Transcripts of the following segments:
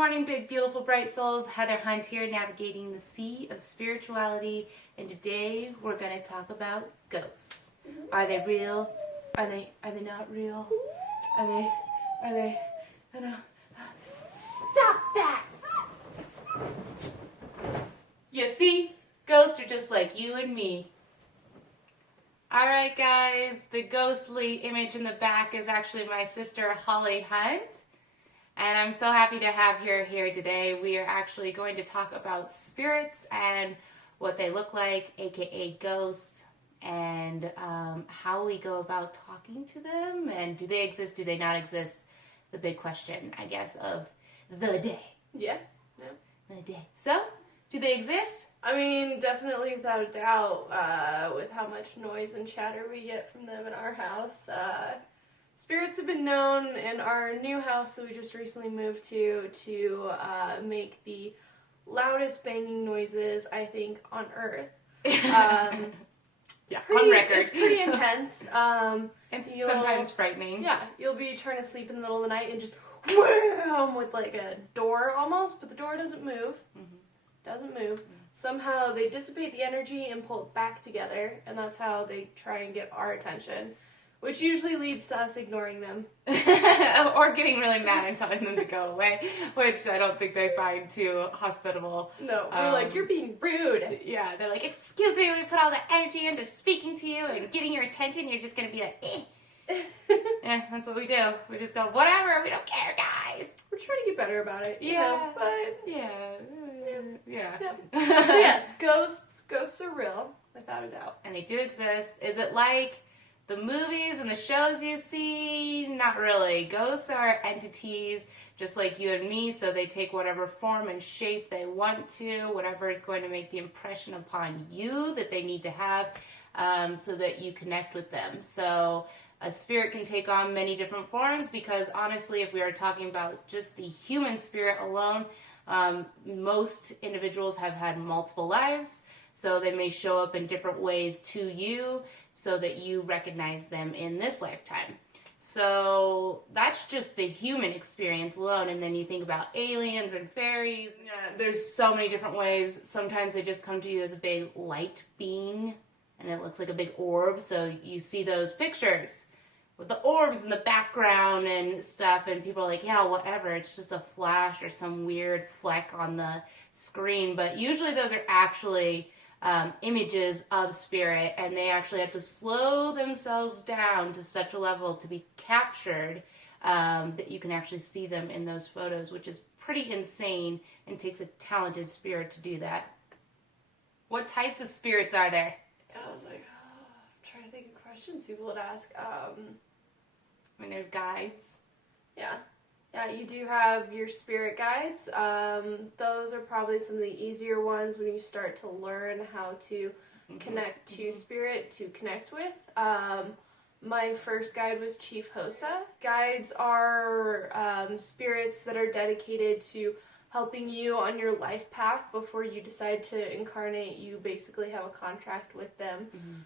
morning, big, beautiful, bright souls. Heather Hunt here, navigating the sea of spirituality. And today we're going to talk about ghosts. Are they real? Are they not real? Are they, Stop that! You see, ghosts are just like you and me. Alright guys, the ghostly image in the back is actually my sister Holly Hunt. And I'm so happy to have her here today. We are actually going to talk about spirits and what they look like, aka ghosts, and how we go about talking to them, and do they exist, do they not exist? The big question, I guess, of the day. Yeah. The day. So, do they exist? I mean, definitely without a doubt, with how much noise and chatter we get from them in our house. Spirits have been known in our new house that we just recently moved to make the loudest banging noises, I think, on Earth. Yeah, on record. It's pretty intense. And sometimes frightening. Yeah, you'll be trying to sleep in the middle of the night and just wham with like a door almost, but the door doesn't move. Doesn't move. Somehow they dissipate the energy and pull it back together, and that's how they try and get our attention, which usually leads to us ignoring them. Or getting really mad and telling them to go away, which I don't think they find too hospitable. No, we're like, you're being rude. Yeah, they're like, excuse me, we put all the energy into speaking to you and getting your attention, you're just going to be like, eh. Yeah, that's what we do. We just go, whatever, we don't care, guys. We're trying to get better about it, you Yeah. know, but... Yeah. So yes, ghosts are real, without a doubt. And they do exist. Is it like the movies and the shows you see? Not really. Ghosts are entities just like you and me, so they take whatever form and shape they want to, whatever is going to make the impression upon you that they need to have, so that you connect with them. So a spirit can take on many different forms, because honestly, if we are talking about just the human spirit alone, most individuals have had multiple lives, so they may show up in different ways to you so that you recognize them in this lifetime. So that's just the human experience alone, and then you think about aliens and fairies. Yeah, there's so many different ways. Sometimes they just come to you as a big light being, and it looks like a big orb, so you see those pictures with the orbs in the background and stuff, and people are like, yeah, whatever, it's just a flash or some weird fleck on the screen. But usually those are actually images of spirit, and they actually have to slow themselves down to such a level to be captured that you can actually see them in those photos, which is pretty insane and takes a talented spirit to do that. What types of spirits are there? I was like, I'm trying to think of questions people would ask. I mean, there's guides. Yeah, you do have your spirit guides. Those are probably some of the easier ones when you start to learn how to connect to spirit, to connect with. My first guide was Chief Hosa. Guides are spirits that are dedicated to helping you on your life path before you decide to incarnate. You basically have a contract with them.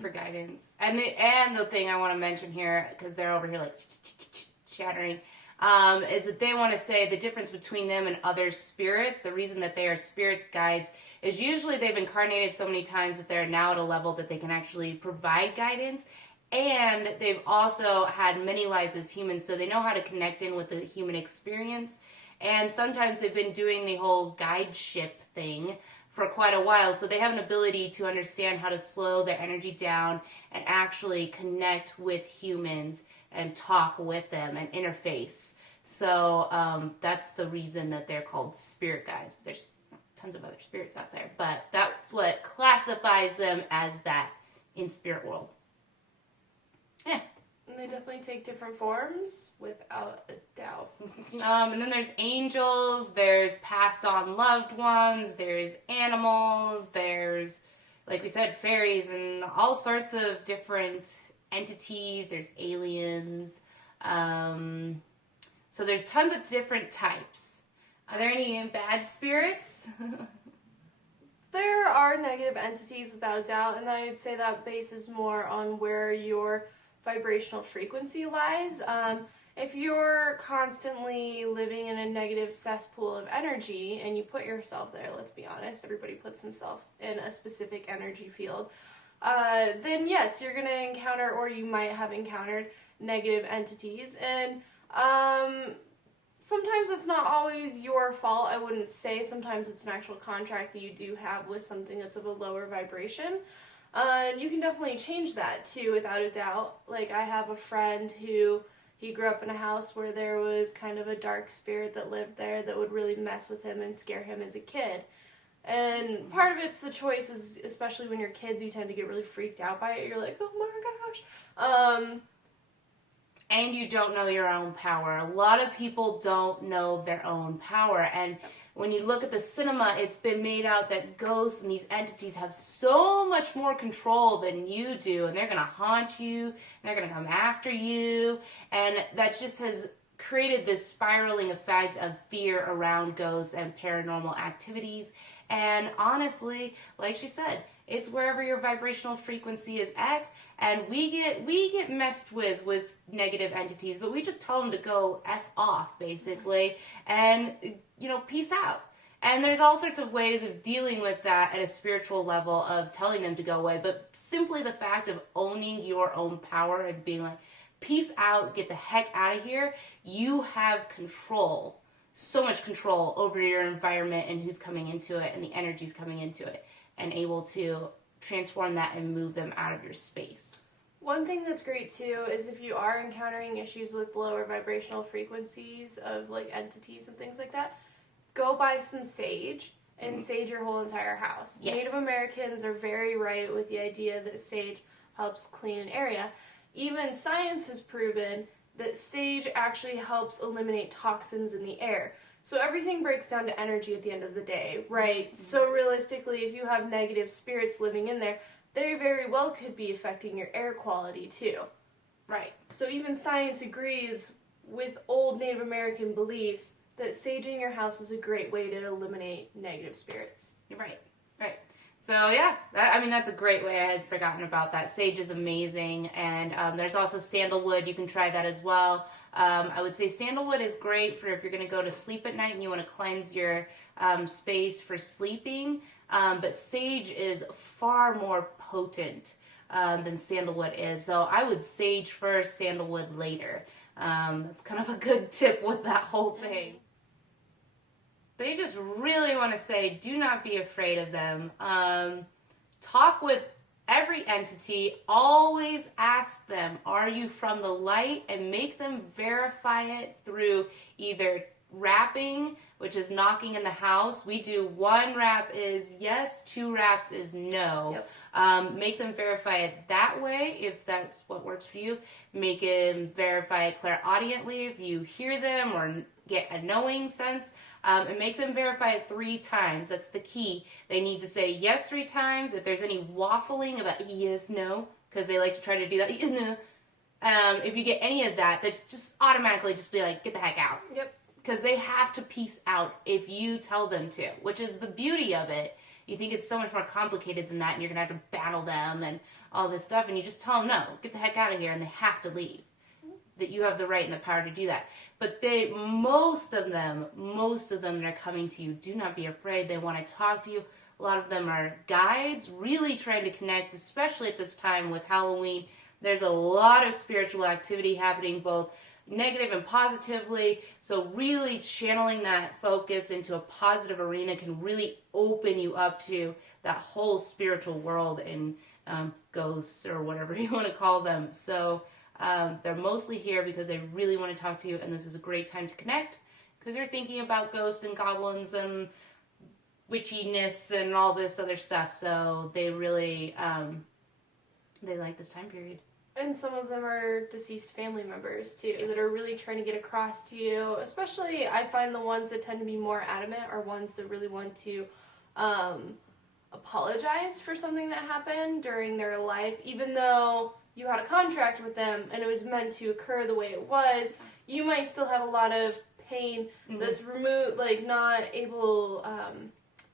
For guidance. And the thing I want to mention here, because they're over here like chattering, is that they want to say the difference between them and other spirits. The reason that they are spirits guides is usually they've incarnated so many times that they're now at a level that they can actually provide guidance. And they've also had many lives as humans, so they know how to connect in with the human experience. And sometimes they've been doing the whole guideship thing for quite a while, so they have an ability to understand how to slow their energy down and actually connect with humans and talk with them and interface. So that's the reason that they're called spirit guides. There's tons of other spirits out there, but that's what classifies them as that in spirit world. Yeah. And they definitely take different forms, without a doubt. And then there's angels, there's passed on loved ones, there's animals, there's, like we said, fairies, and all sorts of different entities. There's aliens. So there's tons of different types. Are there any bad spirits? There are negative entities, without a doubt, and I would say that bases more on where your vibrational frequency lies. If you're constantly living in a negative cesspool of energy and you put yourself there, let's be honest, everybody puts himself in a specific energy field, then yes, you're going to encounter, or you might have encountered, negative entities. And sometimes it's not always your fault. I wouldn't say. Sometimes it's an actual contract that you do have with something that's of a lower vibration. And you can definitely change that too, without a doubt. Like, I have a friend who, he grew up in a house where there was kind of a dark spirit that lived there that would really mess with him and scare him as a kid. And part of it's the choices, especially when you're kids, you tend to get really freaked out by it. You're like, oh my gosh. And you don't know your own power. A lot of people don't know their own power. And when you look at the cinema, it's been made out that ghosts and these entities have so much more control than you do. And they're going to haunt you. And they're going to come after you. And that just has created this spiraling effect of fear around ghosts and paranormal activities. And honestly, like she said, it's wherever your vibrational frequency is at, and we get messed with negative entities, but we just tell them to go F off, basically, and, peace out. And there's all sorts of ways of dealing with that at a spiritual level of telling them to go away, but simply the fact of owning your own power and being like, peace out, get the heck out of here, you have control. So much control over your environment and who's coming into it and the energies coming into it, and able to transform that and move them out of your space. One thing that's great too is if you are encountering issues with lower vibrational frequencies of like entities and things like that, go buy some sage and sage your whole entire house. Yes. Native Americans are very right with the idea that sage helps clean an area. Even science has proven that sage actually helps eliminate toxins in the air. So everything breaks down to energy at the end of the day, right? Mm-hmm. So realistically, if you have negative spirits living in there, they very well could be affecting your air quality too. Right. So even science agrees with old Native American beliefs that saging your house is a great way to eliminate negative spirits. You're right. Right. So yeah, that's a great way. I had forgotten about that. Sage is amazing, and there's also sandalwood. You can try that as well. I would say sandalwood is great for if you're going to go to sleep at night and you want to cleanse your space for sleeping, but sage is far more potent than sandalwood is. So I would sage first, sandalwood later. That's kind of a good tip with that whole thing. They just really want to say, do not be afraid of them. Talk with every entity. Always ask them, are you from the light? And make them verify it through either rapping, which is knocking in the house. We do 1 rap is yes, 2 raps is no. Yep. Make them verify it that way if that's what works for you. Make them verify it clairaudiently if you hear them or get a knowing sense. And make them verify it 3 times. That's the key. They need to say yes 3 times. If there's any waffling about yes, no, because they like to try to do that. No. If you get any of that, that's just automatically just be like, get the heck out. Yep. Because they have to peace out if you tell them to, which is the beauty of it. You think it's so much more complicated than that, and you're going to have to battle them and all this stuff, and you just tell them, no, get the heck out of here, and they have to leave. That you have the right and the power to do that. But most of them that are coming to you, do not be afraid. They want to talk to you. A lot of them are guides, really trying to connect, especially at this time with Halloween. There's a lot of spiritual activity happening, both negative and positively. So really channeling that focus into a positive arena can really open you up to that whole spiritual world and ghosts or whatever you want to call them. So they're mostly here because they really want to talk to you, and this is a great time to connect because they're thinking about ghosts and goblins and witchiness and all this other stuff. So they really they like this time period. And some of them are deceased family members too, Yes. that are really trying to get across to you. Especially, I find the ones that tend to be more adamant are ones that really want to apologize for something that happened during their life, even though you had a contract with them and it was meant to occur the way it was. You might still have a lot of pain that's removed, like not able.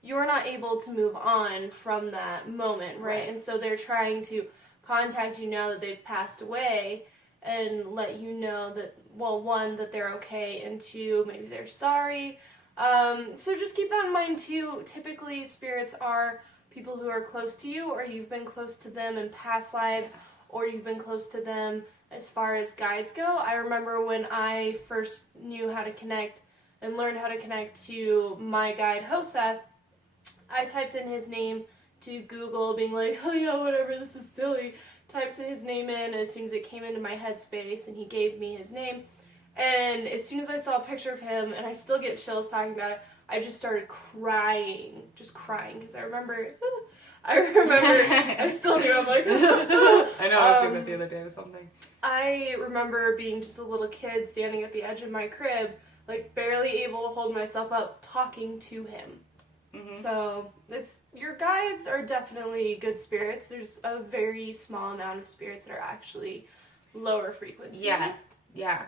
You're not able to move on from that moment, right? And so they're trying to contact you now that they've passed away and let you know that, well, one, that they're okay, and two, maybe they're sorry. So just keep that in mind too. Typically, spirits are people who are close to you, or you've been close to them in past lives, or you've been close to them as far as guides go. I remember when I first knew how to connect and learned how to connect to my guide, Hosa, I typed in his name to Google, being like, oh yeah, whatever, this is silly. Typed his name in as soon as it came into my headspace, and he gave me his name. And as soon as I saw a picture of him, and I still get chills talking about it, I just started crying, because I remember, I still do, I'm like, I know, I was doing that the other day or something. I remember being just a little kid standing at the edge of my crib, like barely able to hold myself up, talking to him. Mm-hmm. So your guides are definitely good spirits. There's a very small amount of spirits that are actually lower frequency. Yeah.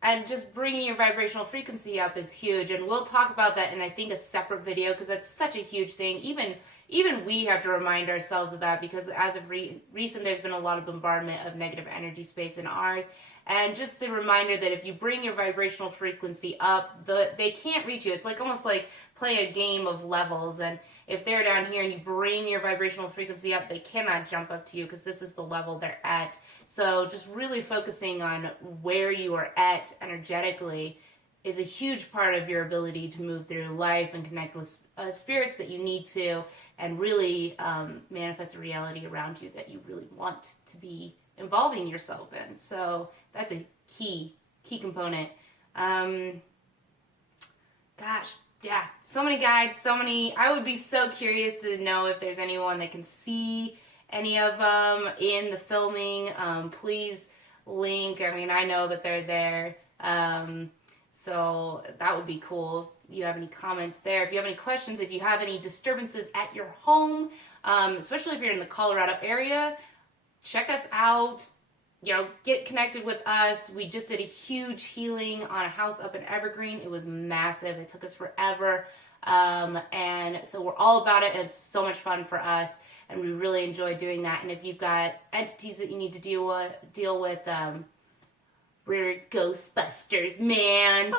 And just bringing your vibrational frequency up is huge, and we'll talk about that in, I think, a separate video, because that's such a huge thing. Even we have to remind ourselves of that, because as of recent, there's been a lot of bombardment of negative energy space in ours. And just the reminder that if you bring your vibrational frequency up, they can't reach you. It's like almost like playing a game of levels. And if they're down here and you bring your vibrational frequency up, they cannot jump up to you, because this is the level they're at. So just really focusing on where you are at energetically is a huge part of your ability to move through life and connect with spirits that you need to, and really manifest a reality around you that you really want to be involving yourself in. So that's a key component. Gosh, yeah, so many guides, I would be so curious to know if there's anyone that can see any of them in the filming. Please link. I mean, I know that they're there. So that would be cool. If you have any comments there, if you have any questions, if you have any disturbances at your home, especially if you're in the Colorado area, check us out. Get connected with us. We just did a huge healing on a house up in Evergreen. It was massive. It took us forever. And so we're all about it, and it's so much fun for us, and we really enjoy doing that. And if you've got entities that you need to deal with, we're Ghostbusters, man.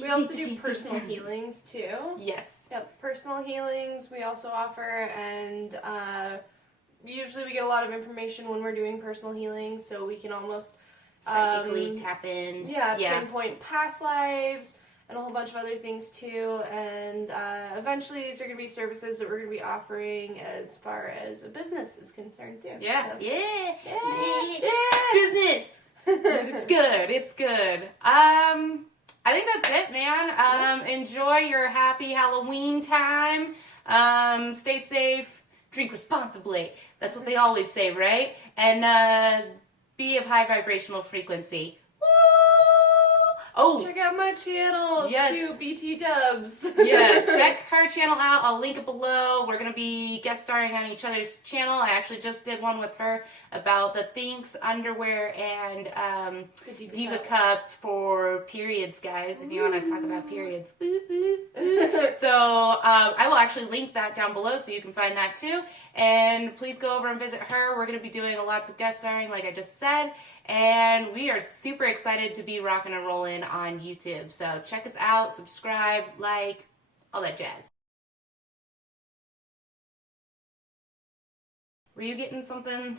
We also do personal healings too. Yes. Yep, personal healings we also offer, and usually we get a lot of information when we're doing personal healings, so we can almost psychically tap in. Yeah, pinpoint past lives and a whole bunch of other things too. And eventually these are going to be services that we're going to be offering as far as a business is concerned too. Yeah. So. Yeah. Business. It's good. I think that's it, man. Enjoy your happy Halloween time. Stay safe. Drink responsibly. That's what they always say, right? And be of high vibrational frequency. Woo! Oh, check out my channel, yes. too, BT Dubs. Yeah, check her channel out. I'll link it below. We're going to be guest starring on each other's channel. I actually just did one with her about the THINX underwear and the Diva Cup for periods, guys, if you want to talk about periods. So I will actually link that down below so you can find that too. And please go over and visit her. We're going to be doing lots of guest starring, like I just said. And we are super excited to be rocking and rolling on YouTube. So check us out, subscribe, like, all that jazz. Were you getting something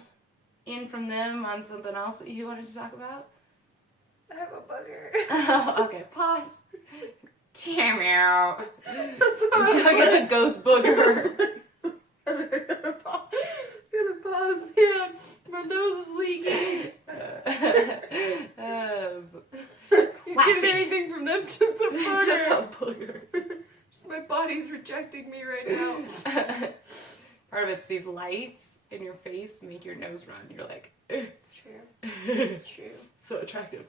in from them on something else that you wanted to talk about? I have a bugger. Oh, okay, pause. Damn out. That's what I was like. It's a ghost booger. I'm gonna pause, man. My nose is leaking. You get anything from them? Just a bugger. Just a booger. Just my body's rejecting me right now. Part of it's these lights in your face make your nose run. You're like, it's true. It's true. So attractive.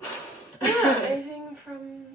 Anything from